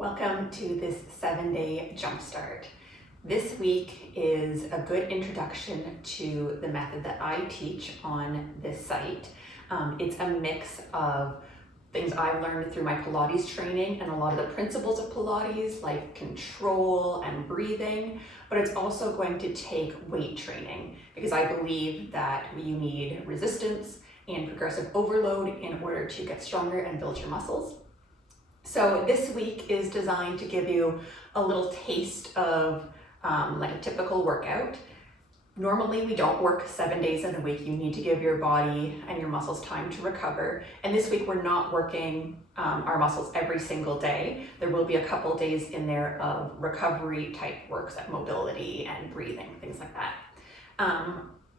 Welcome to this 7-day Jumpstart. This week is a good introduction to the method that I teach on this site. It's a mix of things I've learned through my Pilates training and a lot of the principles of Pilates like control and breathing, but it's also going to take weight training because I believe that you need resistance and progressive overload in order to get stronger and build your muscles. So this week is designed to give you a little taste of like a typical workout. Normally we don't work 7 days in a week. You need to give your body and your muscles time to recover. And this week we're not working our muscles every single day. There will be a couple days in there of recovery type works like mobility and breathing, things like that.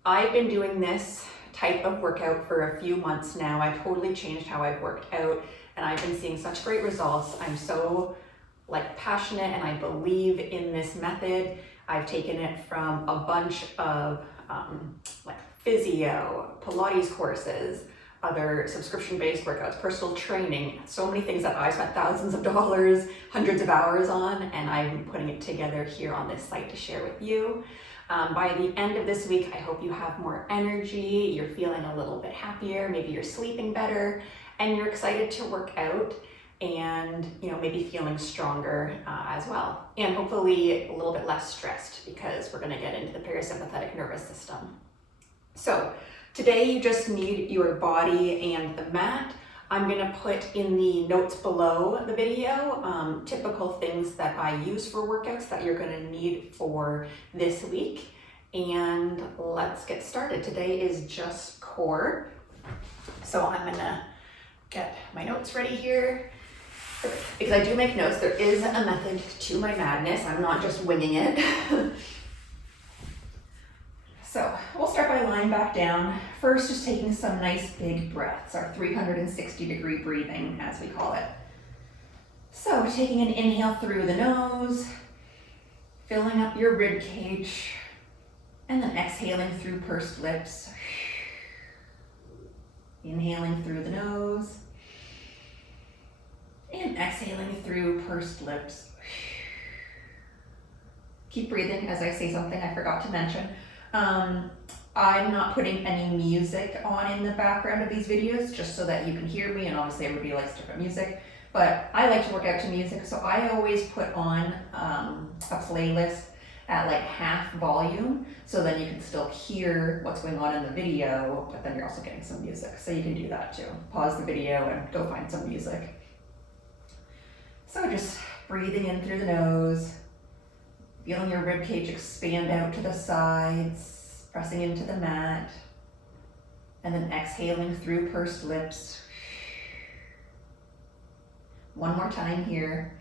I've been doing this type of workout for a few months now. I totally changed how I've worked out and I've been seeing such great results. I'm so passionate and I believe in this method. I've taken it from a bunch of physio, Pilates courses, other subscription-based workouts, personal training, so many things that I spent thousands of dollars, hundreds of hours on, and I'm putting it together here on this site to share with you. By the end of this week, I hope you have more energy, you're feeling a little bit happier, maybe you're sleeping better, and you're excited to work out and maybe feeling stronger as well. And hopefully a little bit less stressed because we're gonna get into the parasympathetic nervous system. So today you just need your body and the mat. I'm gonna put in the notes below the video typical things that I use for workouts that you're gonna need for this week. And let's get started. Today is just core. So I'm gonna get my notes ready here. Because I do make notes, there is a method to my madness. I'm not just winging it. So we'll start by lying back down. First, just taking some nice big breaths, our 360-degree breathing, as we call it. So taking an inhale through the nose, filling up your rib cage, and then exhaling through pursed lips. Inhaling through the nose, and exhaling through pursed lips. Keep breathing as I say something I forgot to mention. I'm not putting any music on in the background of these videos just so that you can hear me, and obviously everybody likes different music, but I like to work out to music, so I always put on a playlist at half volume, so then you can still hear what's going on in the video, but then you're also getting some music, so you can do that too. Pause the video and go find some music. So just breathing in through the nose, feeling your rib cage expand out to the sides, pressing into the mat, and then exhaling through pursed lips. One more time here.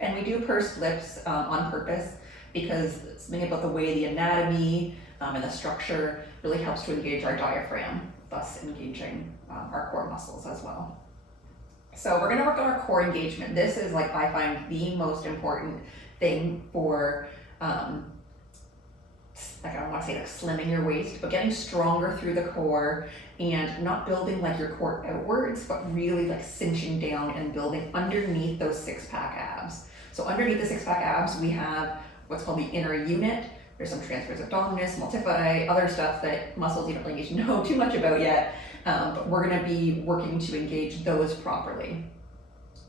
And we do pursed lips on purpose because something about the way the anatomy and the structure really helps to engage our diaphragm, thus engaging our core muscles as well. So we're gonna work on our core engagement. This is I find the most important thing for, I don't wanna say slimming your waist, but getting stronger through the core and not building your core outwards, but really cinching down and building underneath those six-pack abs. So underneath the six-pack abs, we have what's called the inner unit. There's some transverse abdominis, multifidi, other stuff that muscles you don't really need to know too much about yet, but we're gonna be working to engage those properly.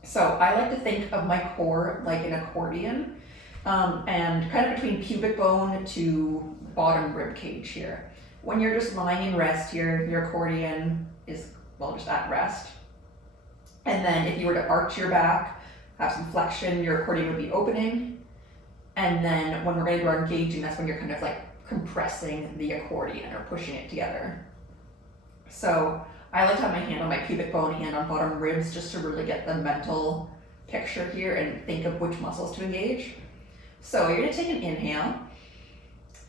So I like to think of my core like an accordion, and kind of between pubic bone to bottom rib cage here. When you're just lying in rest here, your accordion is, just at rest. And then if you were to arch your back, have some flexion, your accordion would be opening. And then when we're going to do our engaging, that's when you're kind of compressing the accordion or pushing it together. So I like to have my hand on my pubic bone, hand on bottom ribs, just to really get the mental picture here and think of which muscles to engage. So you're going to take an inhale.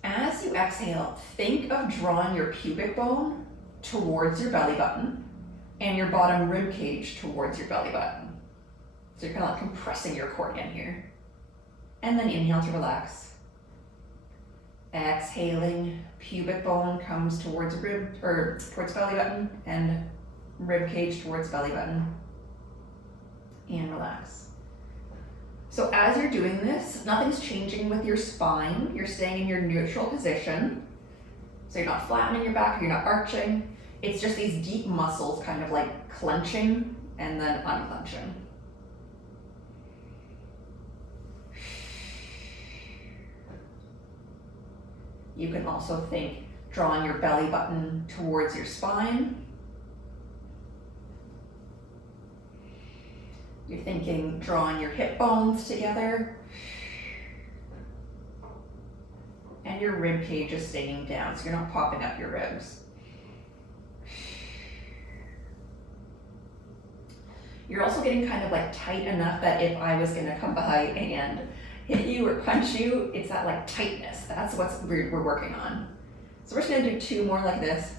As you exhale, think of drawing your pubic bone towards your belly button and your bottom rib cage towards your belly button. So you're kind of compressing your accordion here. And then inhale to relax. Exhaling, pubic bone comes towards rib or towards belly button and rib cage towards belly button, and relax. So as you're doing this, nothing's changing with your spine. You're staying in your neutral position. So you're not flattening your back, you're not arching. It's just these deep muscles kind of like clenching and then unclenching. You can also think drawing your belly button towards your spine. You're thinking drawing your hip bones together. And your rib cage is staying down, so you're not popping up your ribs. You're also getting kind of like tight enough that if I was gonna come by and hit you or punch you, it's that like tightness. That's what we're working on. So we're just gonna do 2 more like this.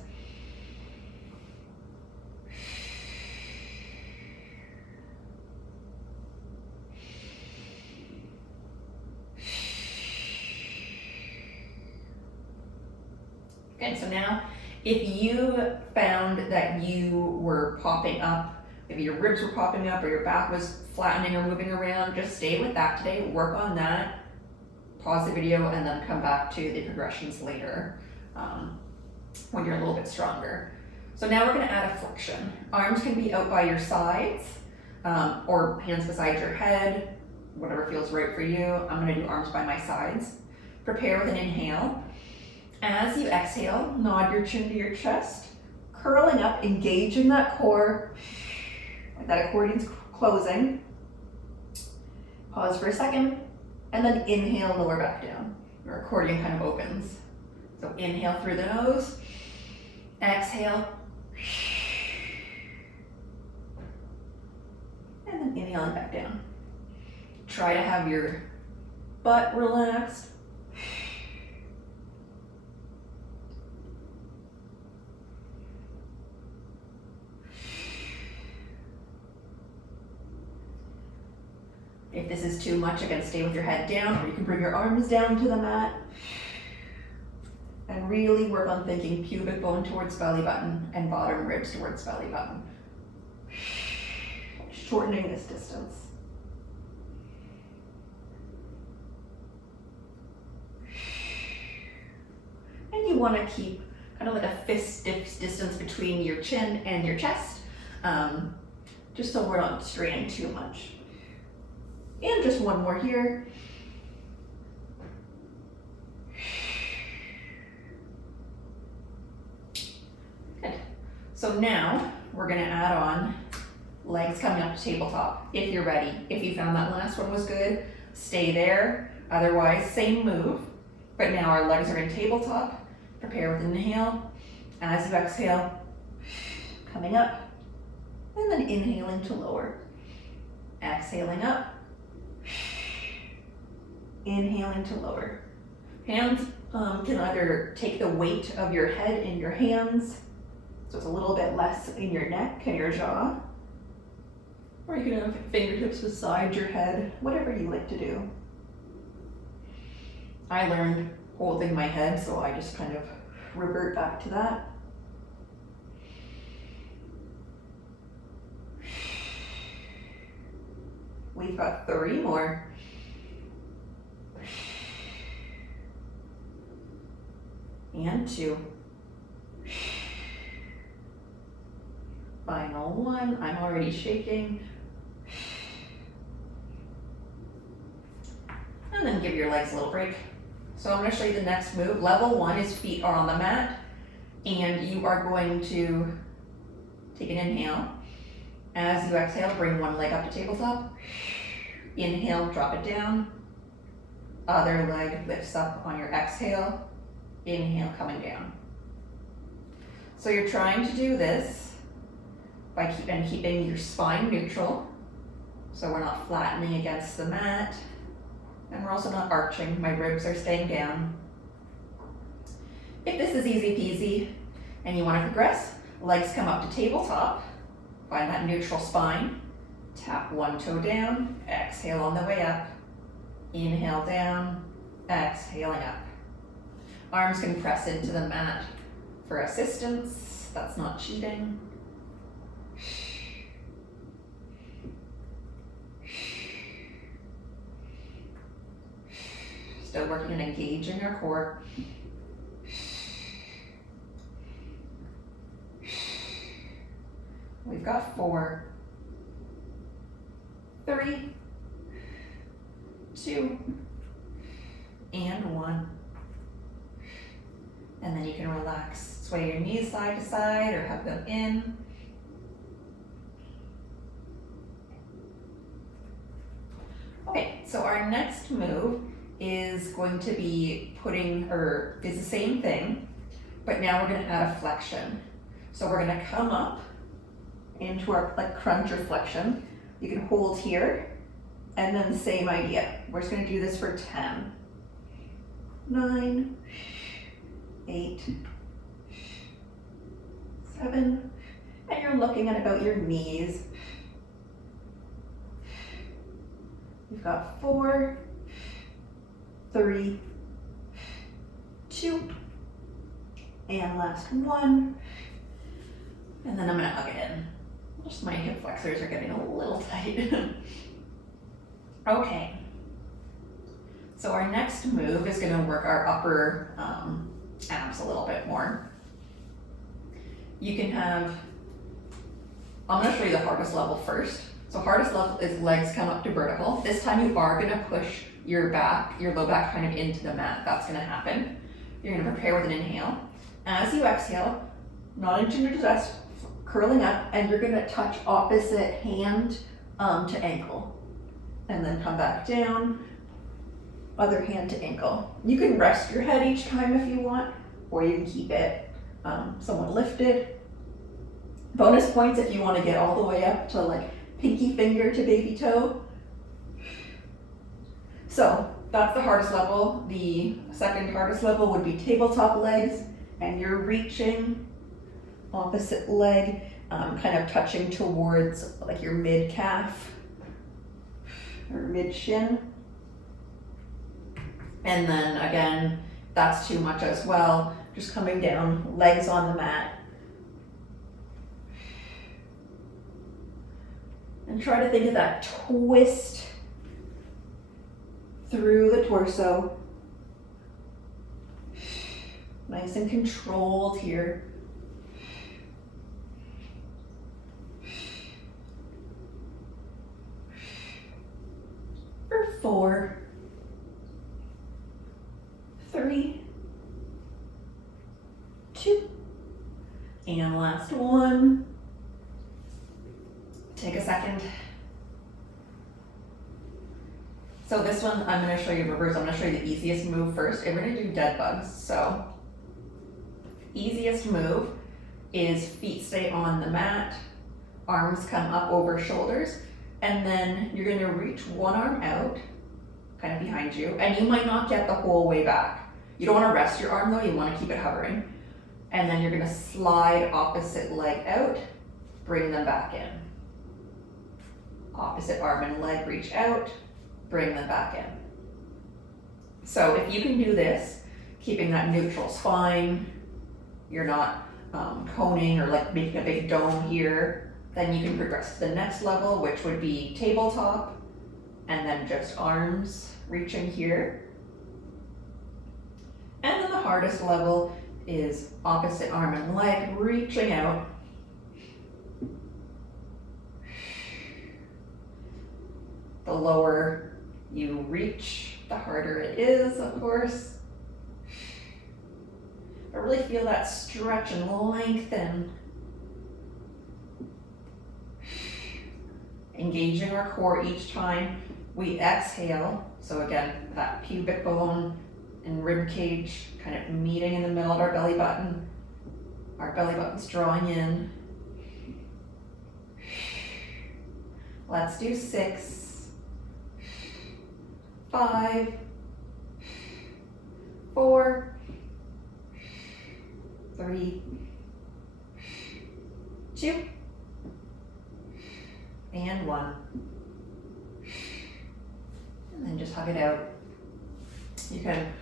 Okay, so now if you found that you were popping up, maybe your ribs were popping up or your back was flattening or moving around, just stay with that today, work on that, pause the video, and then come back to the progressions later when you're a little bit stronger. So now we're gonna add a flexion. Arms can be out by your sides or hands beside your head, whatever feels right for you. I'm gonna do arms by my sides. Prepare with an inhale. As you exhale, nod your chin to your chest, curling up, engaging that core, like that accordion's closing. Pause for a second, and then inhale, lower back down. Your accordion kind of opens. So inhale through the nose, exhale, and then inhaling back down. Try to have your butt relaxed. If this is too much, again, stay with your head down, or you can bring your arms down to the mat. And really work on thinking pubic bone towards belly button and bottom ribs towards belly button. Shortening this distance. And you want to keep kind of like a fist distance between your chin and your chest, just so we're not straining too much. And just 1 more here. Good. So now we're gonna add on legs coming up to tabletop if you're ready. If you found that last one was good, stay there. Otherwise, same move. But now our legs are in tabletop. Prepare with an inhale. As you exhale, coming up, and then inhaling to lower. Exhaling up. Inhaling to lower. Hands can either take the weight of your head in your hands, so it's a little bit less in your neck and your jaw, or you can have fingertips beside your head, whatever you like to do. I learned holding my head, so I just kind of revert back to that. We've got 3 more. And 2. Final 1. I'm already shaking. And then give your legs a little break. So I'm going to show you the next move. Level 1 is feet are on the mat, and you are going to take an inhale. As you exhale, bring 1 leg up to tabletop. Inhale, drop it down. Other leg lifts up on your exhale. Inhale, coming down. So you're trying to do this by keeping your spine neutral. So we're not flattening against the mat, and we're also not arching. My ribs are staying down. If this is easy peasy and you want to progress, legs come up to tabletop. Find that neutral spine. Tap 1 toe down, exhale on the way up. Inhale down, exhaling up. Arms can press into the mat for assistance. That's not cheating. really working on engaging our core. We've got 4, 3, 2, and 1. And then you can relax, sway your knees side to side or hug them in. Okay, so our next move is going to be is the same thing, but now we're gonna add a flexion. So we're gonna come up into our crunch or flexion. You can hold here, and then the same idea. We're just gonna do this for 10, 9, 8, 7, and you're looking at about your knees. You've got 4, 3, 2, and last 1. And then I'm gonna hug it in. Just my hip flexors are getting a little tight. Okay. So our next move is gonna work our upper abs a little bit more. You can have, I'm gonna show you the hardest level first. So hardest level is legs come up to vertical. This time you are gonna push your low back kind of into the mat. That's gonna happen. You're gonna prepare with an inhale. As you exhale, not into your chest, curling up, and you're gonna touch opposite hand to ankle. And then come back down, other hand to ankle. You can rest your head each time if you want, or you can keep it somewhat lifted. Bonus points if you wanna get all the way up to like pinky finger to baby toe. So that's the hardest level. The second hardest level would be tabletop legs, and you're reaching opposite leg, kind of touching towards like your mid calf or mid shin. And then again, that's too much as well. Just coming down, legs on the mat. And try to think of that twist through the torso. Nice and controlled here. For 4, 3, 2, and last 1. Take a second. So this one, I'm gonna show you reverse. I'm gonna show you the easiest move first. And we're gonna do dead bugs. So easiest move is feet stay on the mat, arms come up over shoulders, and then you're gonna reach one arm out, kind of behind you, and you might not get the whole way back. You don't wanna rest your arm though, you wanna keep it hovering. And then you're gonna slide opposite leg out, bring them back in. Opposite arm and leg reach out, bring them back in. So if you can do this, keeping that neutral spine, you're not coning or like making a big dome here, then you can progress to the next level, which would be tabletop, and then just arms reaching here. And then the hardest level is opposite arm and leg reaching out. The lower you reach, the harder it is, of course. But really feel that stretch and lengthen. Engaging our core each time we exhale. So again, that pubic bone and rib cage kind of meeting in the middle of our belly button. Our belly button's drawing in. Let's do 6, 5, 4, 3, 2, and 1. And then just hug it out. You can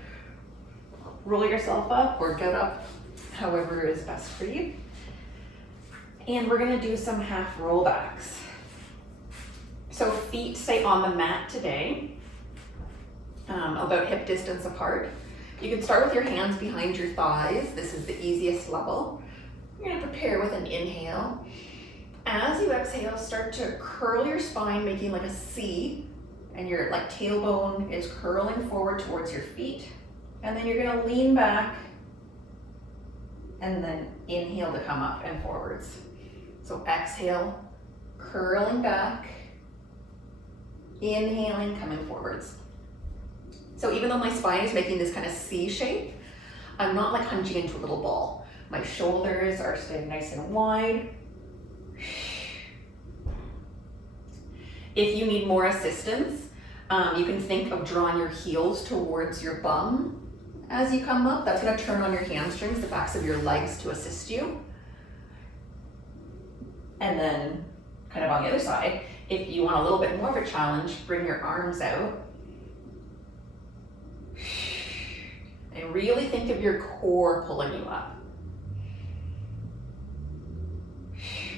roll yourself up or get up, however is best for you. And we're gonna do some half rollbacks. So feet stay on the mat today. about hip distance apart. You can start with your hands behind your thighs. This is the easiest level. You're gonna prepare with an inhale. As you exhale, start to curl your spine, making like a C, and your like tailbone is curling forward towards your feet. And then you're gonna lean back and then inhale to come up and forwards. So exhale, curling back, inhaling, coming forwards. So even though my spine is making this kind of C shape, I'm not like hunching into a little ball. My shoulders are staying nice and wide. If you need more assistance, you can think of drawing your heels towards your bum as you come up. That's gonna turn on your hamstrings, the backs of your legs, to assist you. And then kind of on the other side, if you want a little bit more of a challenge, bring your arms out. And really think of your core pulling you up.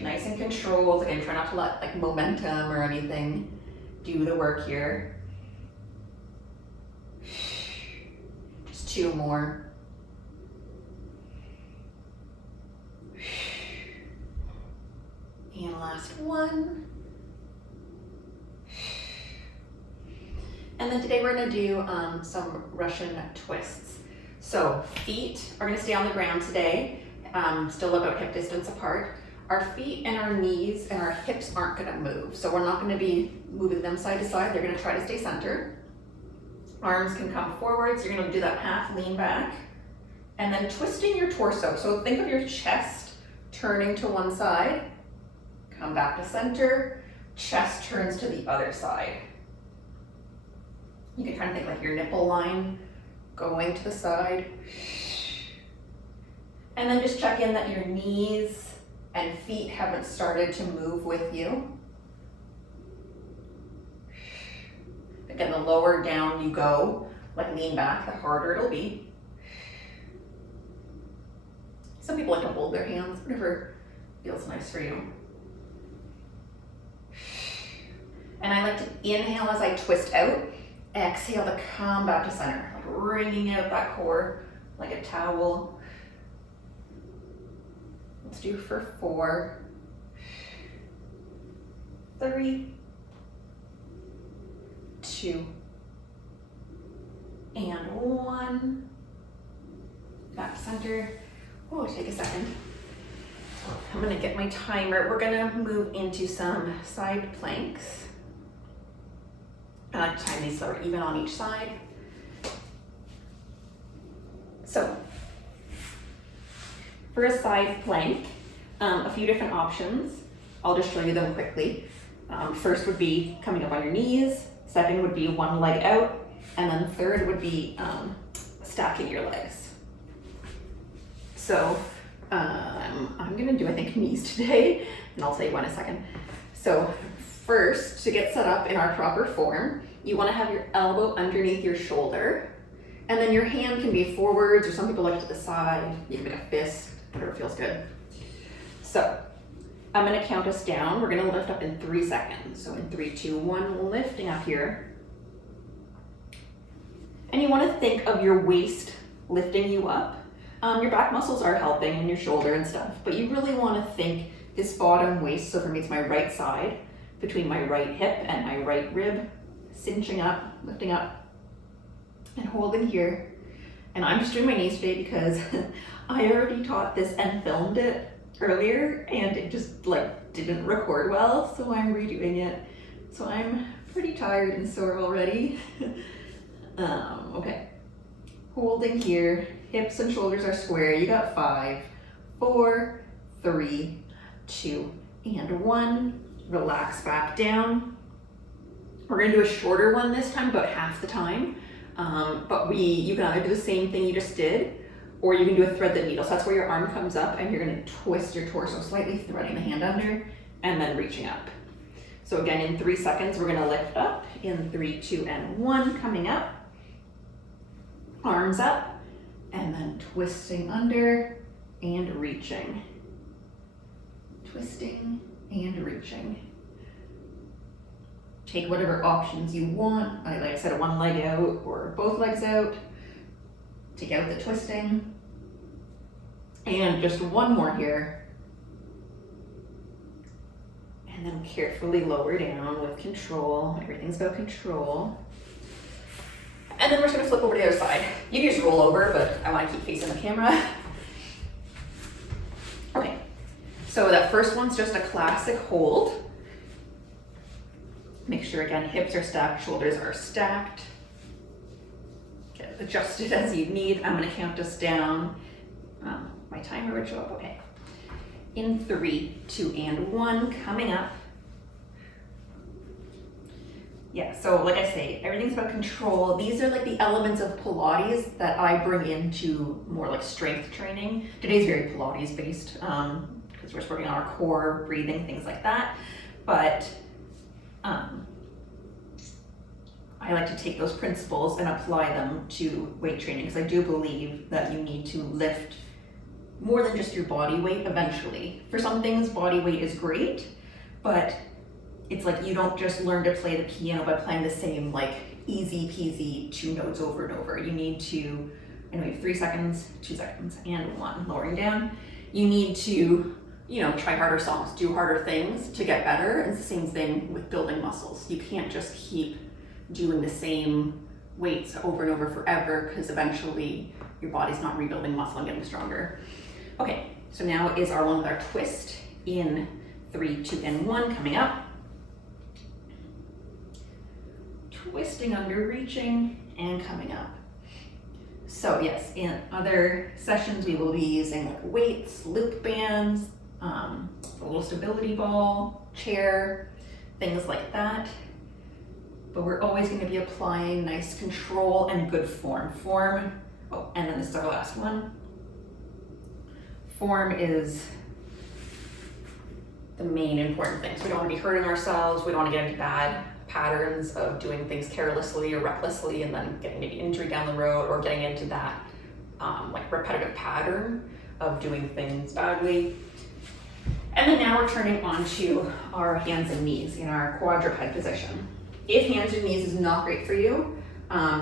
Nice and controlled. Again, try not to let like momentum or anything do the work here. Just 2 more. And last 1. And then today we're gonna do some Russian twists. So feet are gonna stay on the ground today, still about hip distance apart. Our feet and our knees and our hips aren't gonna move. So we're not gonna be moving them side to side. They're gonna try to stay centered. Arms can come forwards. You're gonna do that half lean back. And then twisting your torso. So think of your chest turning to one side, come back to center, chest turns to the other side. You can kind of think like your nipple line going to the side. And then just check in that your knees and feet haven't started to move with you. Again, the lower down you go, like lean back, the harder it'll be. Some people like to hold their hands, whatever feels nice for you. And I like to inhale as I twist out, exhale to come back to center, like wringing out that core like a towel. Let's do for 4, 3, 2, and 1. Back to center. Oh, take a second. I'm gonna get my timer. We're gonna move into some side planks. I like to time these so they're even on each side. So, for a side plank, a few different options. I'll just show you them quickly. First would be coming up on your knees. Second would be one leg out. And then third would be stacking your legs. So I'm gonna do, I think, knees today, and I'll tell you why in a second. So first, to get set up in our proper form, you wanna have your elbow underneath your shoulder, and then your hand can be forwards, or some people like it to the side. You can make a fist, whatever feels good. So I'm gonna count us down. We're gonna lift up in 3 seconds. So in 3, 2, 1, lifting up here. And you wanna think of your waist lifting you up. Your back muscles are helping and your shoulder and stuff, but you really wanna think this bottom waist, so for me it's my right side, between my right hip and my right rib, cinching up, lifting up, and holding here. And I'm just doing my knees today because I already taught this and filmed it earlier, and it just like didn't record well, so I'm redoing it. So I'm pretty tired and sore already. Okay, holding here, hips and shoulders are square. You got 5, 4, 3, 2, and 1. Relax back down. We're gonna do a shorter one this time, about half the time. But you can either do the same thing you just did, or you can do a thread the needle. So that's where your arm comes up and you're gonna twist your torso slightly, threading the hand under, and then reaching up. So again, in 3 seconds, we're gonna lift up. In 3, 2, and 1, coming up. Arms up, and then twisting under and reaching. Twisting and reaching. Take whatever options you want, like I said, one leg out or both legs out. Take out the twisting. And just one more here. And then carefully lower down with control. Everything's about control. And then we're just gonna flip over to the other side. You can just roll over, but I wanna keep facing the camera. Okay, so that first one's just a classic hold. Make sure, again, hips are stacked, shoulders are stacked. Get adjusted as you need. I'm gonna count us down. My timer would show up, okay. In 3, 2, and 1, coming up. Yeah, so like I say, everything's about control. These are like the elements of Pilates that I bring into more like strength training. Today's very Pilates based, because we're working on our core, breathing, things like that. But I like to take those principles and apply them to weight training, because I do believe that you need to lift more than just your body weight eventually. For some things, body weight is great, but it's like you don't just learn to play the piano by playing the same like easy peasy 2 notes over and over. You need to, I know you have 3 seconds, 2 seconds, and 1, lowering down. You need to, you know, try harder songs, do harder things to get better. And it's the same thing with building muscles. You can't just keep doing the same weights over and over forever, because eventually your body's not rebuilding muscle and getting stronger. Okay, so now is our one with our twist in 3, 2, and 1 coming up. Twisting under, reaching, and coming up. So yes, in other sessions we will be using like weights, loop bands, a little stability ball, chair, things like that. But we're always going to be applying nice control and good form. Oh, and then this is our last one. Form is the main important thing. So we don't want to be hurting ourselves. We don't want to get into bad patterns of doing things carelessly or recklessly and then getting maybe injury down the road, or getting into that like repetitive pattern of doing things badly. And then now we're turning onto our hands and knees in our quadruped position. If hands and knees is not great for you,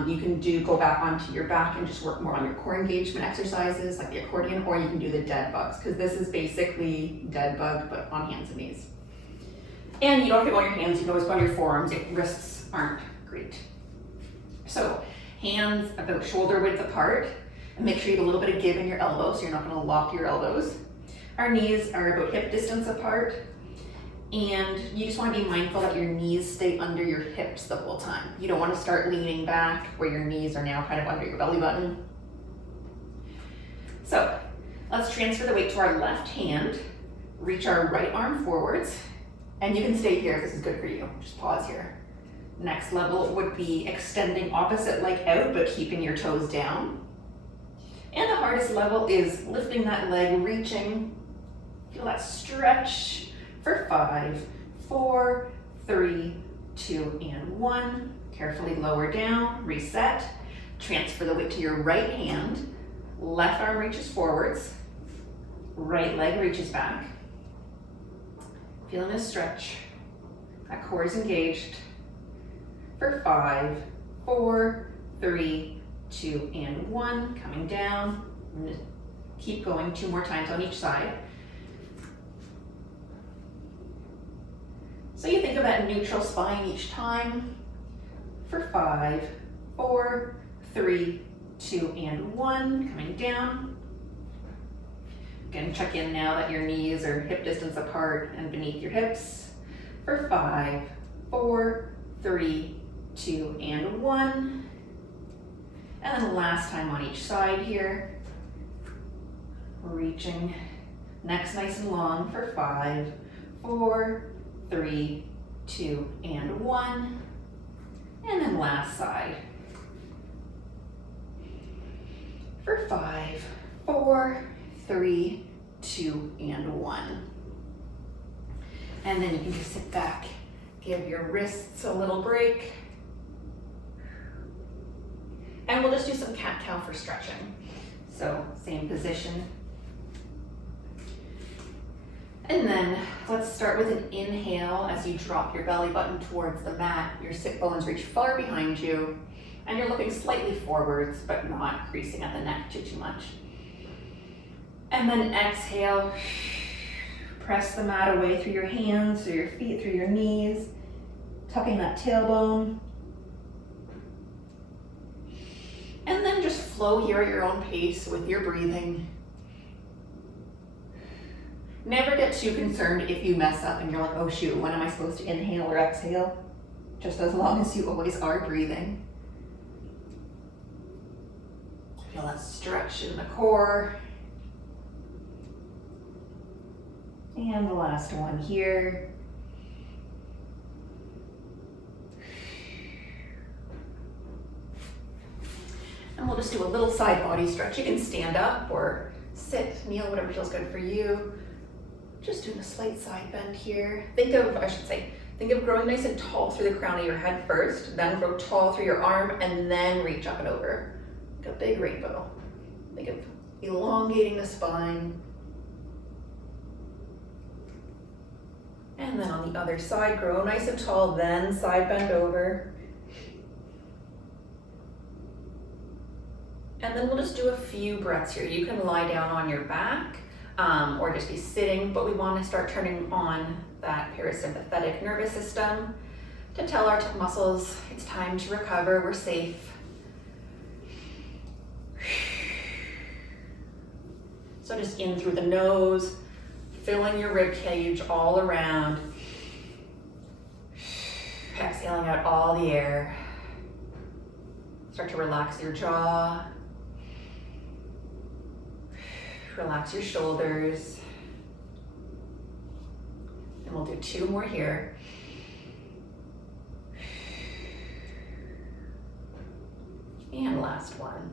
you can go back onto your back and just work more on your core engagement exercises like the accordion, or you can do the dead bugs, because this is basically dead bug but on hands and knees. And you don't have to go on your hands, you can always go on your forearms if wrists aren't great. So hands about shoulder width apart, and make sure you have a little bit of give in your elbows so you're not going to lock your elbows. Our knees are about hip distance apart, and you just want to be mindful that your knees stay under your hips the whole time. You don't want to start leaning back where your knees are now kind of under your belly button. So let's transfer the weight to our left hand, reach our right arm forwards, and you can stay here if this is good for you. Just pause here. Next level would be extending opposite leg out but keeping your toes down. And the hardest level is lifting that leg, reaching. Feel that stretch for 5, 4, 3, 2, and 1. Carefully lower down, reset. Transfer the weight to your right hand. Left arm reaches forwards. Right leg reaches back. Feeling a stretch. That core is engaged. For 5, 4, 3, 2, and 1. Coming down. Keep going 2 more times on each side. So you think of that neutral spine each time. For 5, 4, 3, 2, and 1. Coming down. Again, check in now that your knees are hip distance apart and beneath your hips. For 5, 4, 3, 2, and 1. And then last time on each side here. Reaching. Neck's nice and long for 5, 4, 3, 2, and 1. And then last side. For 5, 4, 3, 2, and 1. And then you can just sit back, give your wrists a little break. And we'll just do some cat-cow for stretching. So same position. And then let's start with an inhale as you drop your belly button towards the mat. Your sit bones reach far behind you and you're looking slightly forwards, but not creasing at the neck too much. And then exhale, press the mat away through your hands, through your feet, through your knees, tucking that tailbone. And then just flow here at your own pace with your breathing. Never get too concerned if you mess up and you're like, oh shoot, when am I supposed to inhale or exhale? Just as long as you always are breathing. Feel that stretch in the core. And the last one here. And we'll just do a little side body stretch. You can stand up or sit, kneel, whatever feels good for you. Just doing a slight side bend here. Think of growing nice and tall through the crown of your head first, then grow tall through your arm, and then reach up and over. Like a big rainbow. Think of elongating the spine. And then on the other side, grow nice and tall, then side bend over. And then we'll just do a few breaths here. You can lie down on your back or just be sitting, but we want to start turning on that parasympathetic nervous system to tell our muscles it's time to recover, we're safe. So just in through the nose, filling your rib cage all around. Exhaling out all the air. Start to relax your jaw. Relax your shoulders. And we'll do 2 more here. And last one.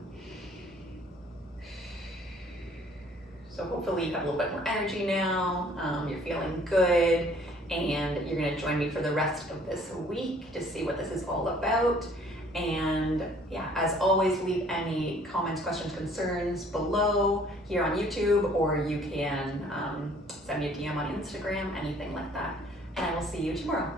So hopefully you have a little bit more energy now. You're feeling good. And you're gonna join me for the rest of this week to see what this is all about. And yeah, as always, leave any comments, questions, concerns below here on YouTube, or you can send me a DM on Instagram, anything like that. And I will see you tomorrow.